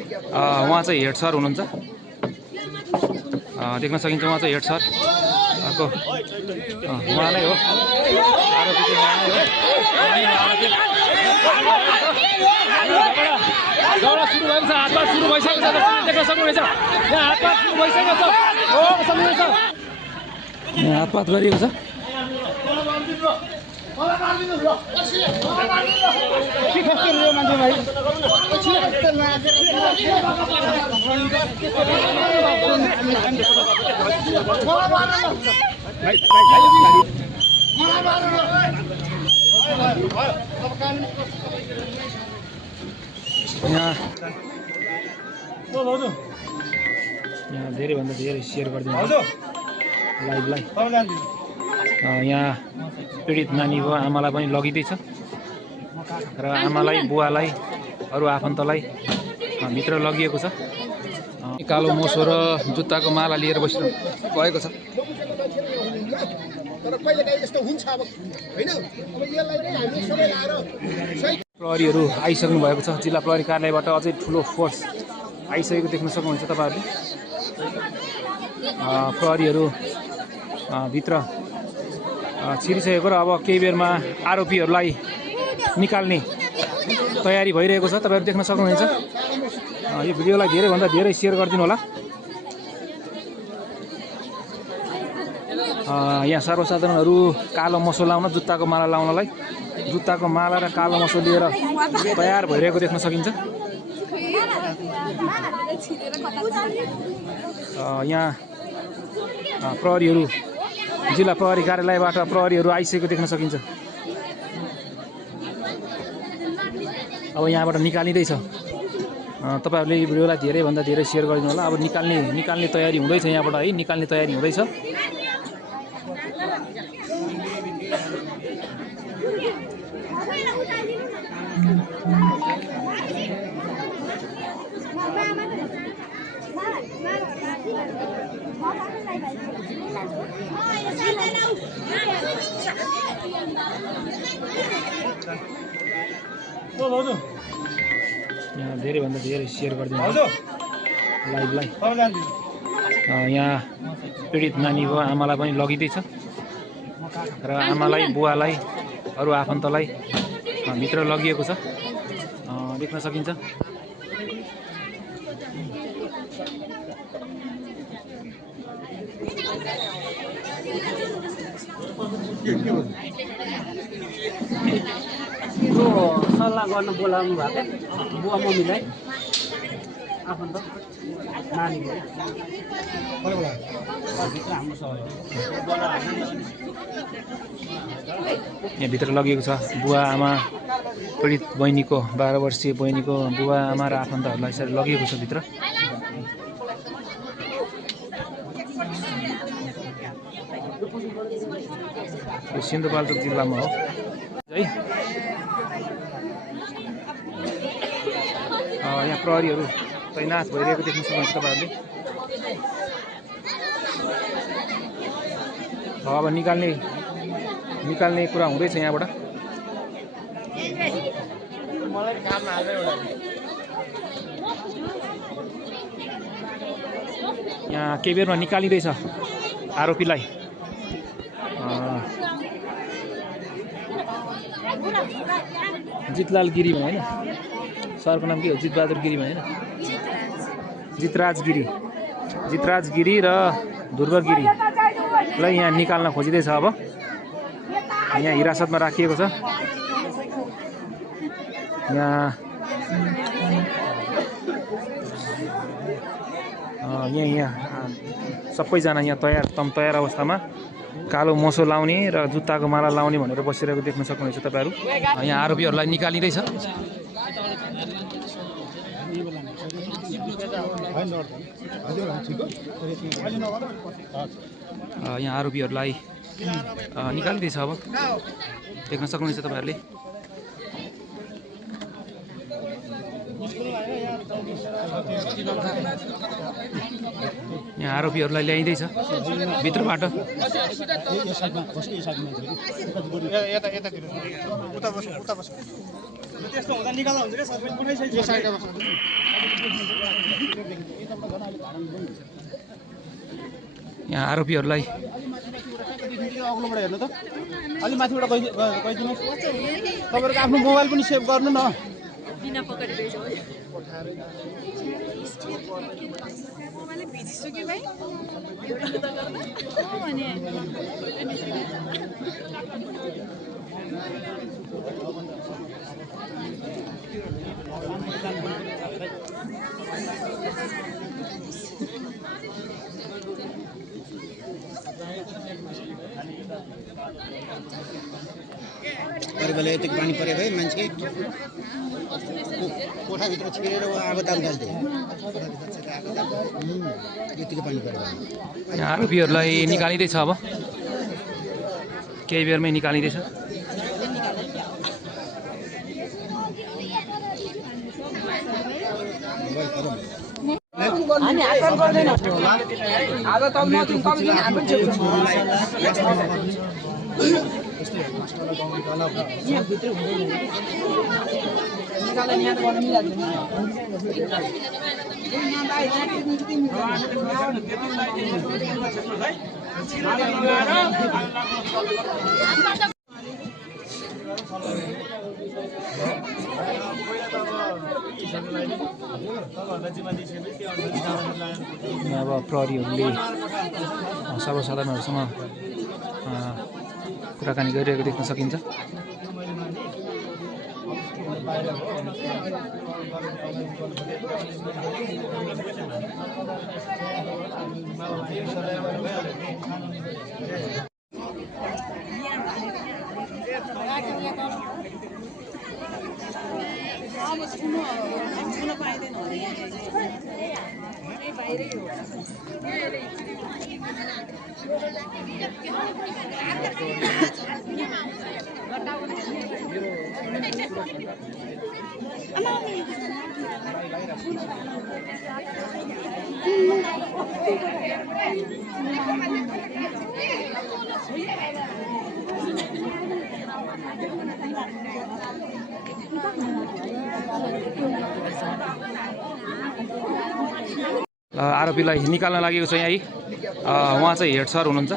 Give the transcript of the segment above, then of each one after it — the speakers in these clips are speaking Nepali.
उहाँ चाहिँ हेड सर हुनुहुन्छ, देख्न सकिन्छ। उहाँ चाहिँ हेड सर को उहाँ नै हो, आरोपी चाहिँ उहाँ नै हो। दौड सुरु भएको छ, हातपात सुरु भइसकेको छ, देख्न सक्नुहुनेछ। यहाँ हातपात सुरु भइसकेको छ, हो सक्नुहुनेछ, यहाँ हातपात गरिएको छ। यहाँ धेरैभन्दा धेरै सेयर गरिदिनु लाइभलाई। यहाँ पीडित नानीको आमालाई पनि लगिँदैछ र आमालाई, बुवालाई, अरू आफन्तलाई भित्र लगिएको छ। कालो मोसो र जुत्ताको माला लिएर बसिरहेको छ। प्रहरीहरू आइसक्नु भएको छ। जिल्ला प्रहरी कार्यालयबाट अझै ठुलो फोर्स आइसकेको देख्न सक्नुहुन्छ तपाईँहरूले। प्रहरीहरू भित्र छिरिसकेको र अब केही बेरमा आरोपीहरूलाई निकाल्ने तयारी भइरहेको छ। तपाईँहरू देख्न सक्नुहुन्छ। यो भिडियोलाई धेरैभन्दा धेरै सेयर गरिदिनु होला। यहाँ सर्वसाधारणहरू कालो मोसो लाउन, जुत्ताको माला लाउनलाई जुत्ताको माला र कालो मोसो लिएर तयार भइरहेको देख्न सकिन्छ। यहाँ प्रहरीहरू, जिल्ला प्रहरी कार्यालयबाट प्रहरीहरू आइसकेको देख्न सकिन्छ। अब यहाँबाट निकालिँदैछ। तपाईँहरूले यो भिडियोलाई धेरैभन्दा धेरै सेयर गरिदिनु होला। अब निकाल्ने तयारी हुँदैछ यहाँबाट है, निकाल्ने तयारी हुँदैछ। यहाँ धेरैभन्दा धेरै सेयर गरिदिनु लाइभलाई। यहाँ पीडित नानीको आमालाई पनि लगिँदैछ र आमालाई, बुवालाई, अरू आफन्तलाई भित्र लगिएको छ, देख्न सकिन्छ। यो सल्लाह गर्न बोलाउनु भएको बुवा मम्मीलाई, आफन्त नानीको यहाँ भित्र लगिएको छ। बुवा आमा, पीडित बहिनीको 12 वर्षीय बहिनीको बुवा आमा र आफन्तहरूलाई यसरी लगिएको छ भित्र। यो सिन्धुपाल्चोक जिल्लामा हो है। यहाँ प्रहरीहरू तैनात भइरहेको देख्न सक्नुहुन्छ तपाईँहरूले। अब निकाल्ने कुरा हुँदैछ यहाँबाट। यहाँ केही बेरमा निकालिँदैछ आरोपीलाई। जितलाल गिरी भने होइन, सरको नाम के हो? जितबहादुर गिरी भने होइन, जितराज गिरी र ध्रुव गिरीलाई यहाँ निकाल्न खोजिँदैछ। अब यहाँ हिरासतमा राखिएको छ। यहाँ सबैजना यहाँ तयार अवस्थामा कालो मोसो लाउने र जुत्ताको माला लाउने भनेर बसिरहेको देख्न सक्नुहुन्छ तपाईँहरू। यहाँ आरोपीहरूलाई निकालिँदैछ। यहाँ आरोपीहरूलाई निकालिँदैछ। अब देख्न सक्नुहुन्छ तपाईँहरूले। यहाँ आरोपीहरूलाई ल्याइँदैछ भित्रबाट। त्यस्तो हुँदा निकाल्दा हुन्छ क्या सरपञ्च कुनै यहाँ आरोपीहरूलाई अग्लोबाट हेर्नु त अलि माथिबाट गइदिनुहोस् तपाईँहरूको आफ्नो मोबाइल पनि सेभ गर्नु न बिना पकड मोबाइल भिजिसक्यो भाइ भने बेला यति पानी पऱ्यो भाइ मान्छे कोठाभित्र छिरेर आगो ताल्दै यतिको पानी पऱ्यो यहाँ आरोपीहरूलाई निकालिँदैछ अब केही बेरमै निकालिँदैछ हामी आक्रमण गर्दैनौँ आज त नजिक कम्ती हामी अब प्रहरीहरूले सर्वसाधारणहरूसँग कुराकानी गरिरहेको देख्न सकिन्छ आरोपीलाई निकाल्न लागेको छ यहीँ उहाँ चाहिँ हेड सर हुनुहुन्छ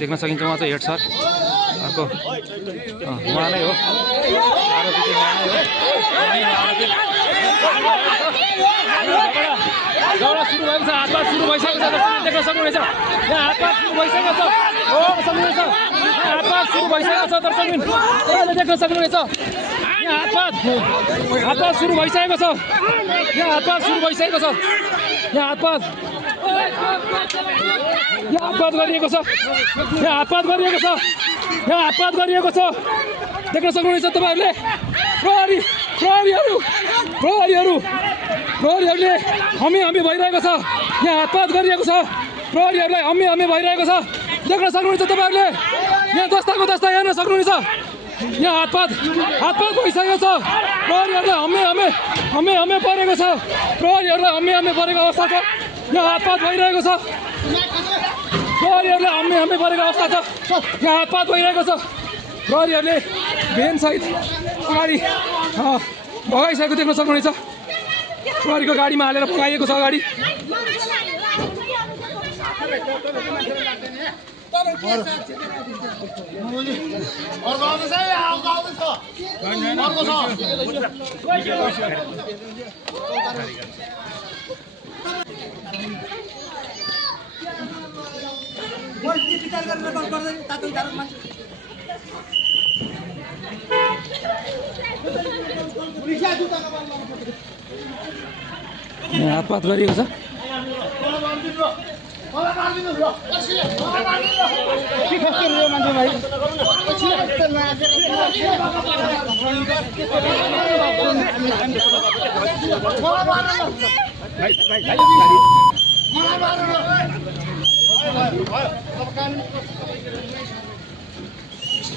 देख्न सकिन्छ उहाँ चाहिँ हेड सर अर्को उहाँ नै हो आरोपी चाहिँ उहाँ नै हो सुरु भएको छ हातपात सुरु भइसकेको छ देख्न सक्नुहुनेछ यहाँ हातपात सुरु भइसकेको छ सक्नुहुनेछ हातपात सुरु भइसकेको छ दर्शकबिन देख्न सक्नुहुनेछ यहाँ हातपात सुरु भइसकेको छ यहाँ हातपात सुरु भइसकेको छ यहाँ हातपात गरिएको छ यहाँ हातपात गरिएको छ यहाँ हातपात गरिएको छ देख्न सक्नुहुनेछ तपाईँहरूले प्रहरीहरूले हमी भइरहेको छ यहाँ हातपात गरिएको छ प्रहरीहरूलाई हमी भइरहेको छ देख्न सक्नुहुनेछ तपाईँहरूले यहाँ दस्ताको दस्ता हेर्न सक्नुहुनेछ यहाँ हातपात भइसकेको छ प्रहरीहरूलाई हमे परेको छ प्रहरीहरूलाई हमे परेको अवस्था छ यहाँ हातपात भइरहेको छ प्रहरीहरूलाई हमे परेको अवस्था छ यहाँ हातपात भइरहेको छ प्रहरीहरूले भेनसहित अगाडि भगाइसकेको देख्न सक्नुहुनेछ प्रहरीको गाडीमा हालेर भगाइएको छ अगाडि हातपात गरिएको छ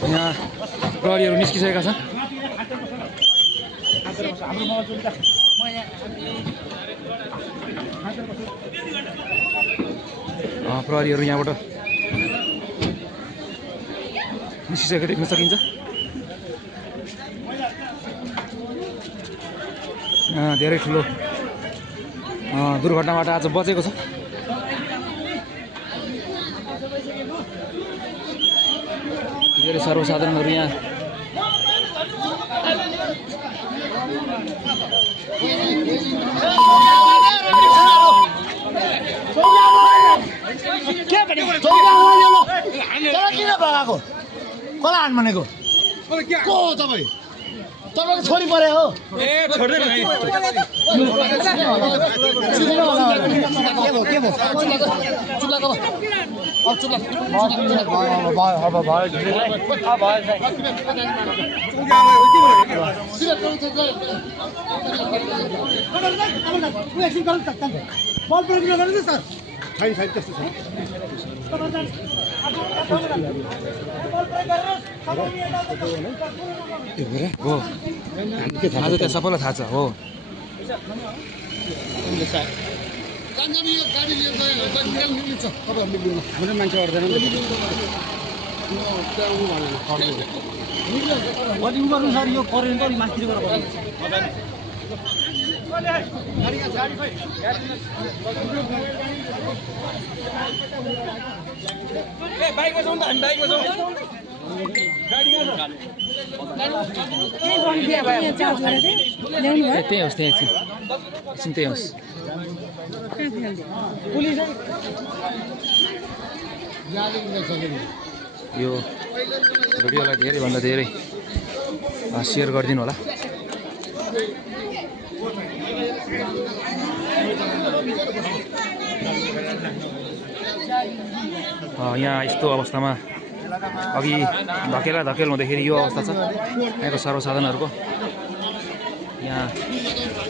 यहाँ प्रहरीहरू निस्किसकेका छन् प्रहरीहरू यहाँबाट निस्किसकेको देख्न सकिन्छ धेरै ठुलो दुर्घटनाबाट आज बचेको छ। धेरै सर्वसाधारणहरू यहाँ किन भगाएको कसलाई हान भनेको को हो तपाईँ तपाईँको छोरी परे हो हो आज त्यहाँ सबैलाई थाहा छ हो। हाम्रो मान्छे अड्दैन कति गर्नु सर यो करेन्ट अलिक माथितिर गएर बाइकमा जाउँ त हामी बाइकमा जाउँ त्यही होस् त्यही एकछिन त्यही होस्। यो भिडियोलाई धेरैभन्दा धेरै सेयर गरिदिनु होला। यहाँ यस्तो अवस्थामा अघि धकेल हुँदाखेरि यो अवस्था छ यहाँको सर्वसाधारणहरूको। यहाँ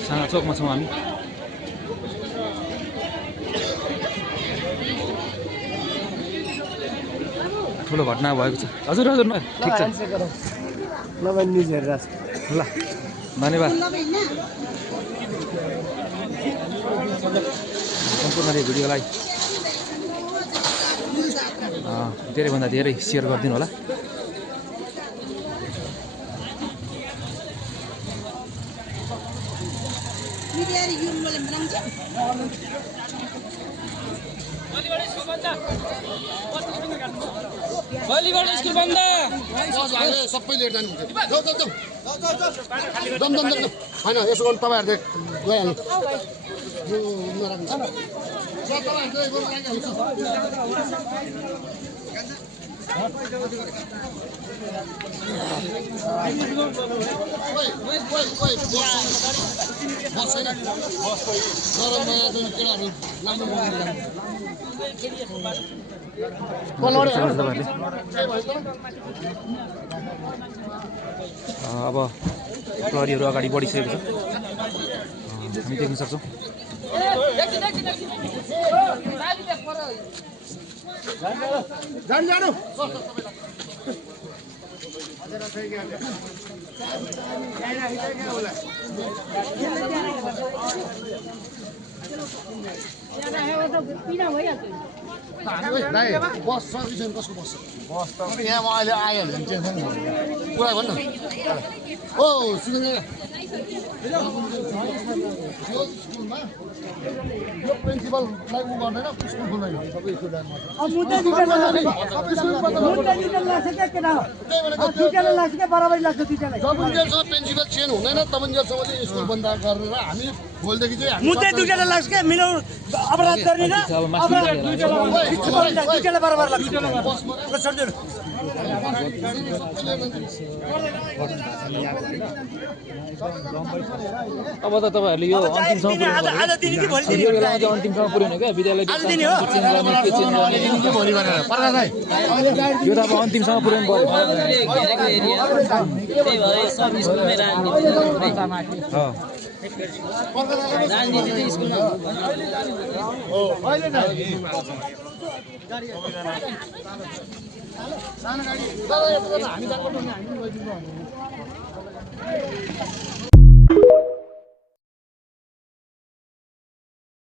साना चोकमा छौँ हामी। ठुलो घटना भएको छ। हजुर हजुर ठिक छ ल धन्यवाद। सम्पूर्णले भिडियोलाई धेरैभन्दा धेरै सेयर गरिदिनु होला। स्कुल बन्द सबै लिएर जानुहुन्छ होइन यसो गर्नु तपाईँहरूले गइहाल्नु अब प्रहरीहरू अगाडि बढिसकेको छ हामी देख्न सक्छौँ। बस सर्भिस कसको बस बस त यहाँ अहिले आइहाल्यो भने टेन्सन कुरा भन्नु ओ सुन यो स्कुलमा यो प्रिन्सिपललाई उ गर्दैन स्कुल खुल्दैन सबै जबुन्जेलसम्म प्रिन्सिपल चेन्ज हुँदैन तबुन्जेलसम्म चाहिँ स्कुल बन्द गरेर हामी भोलिदेखि चाहिँ मुद्दै दुईजना लाग्छ क्या मिलाउ अपराध गर्ने र अपराध दुईजना बराबर लाग्छ। अब त तपाईँहरूले यो अन्तिमसम्म पुर्याउनु क्या विद्यालय यो त अब अन्तिमसम्म पुर्याउनु सानो गाडी हामी जानुपर्छ हामी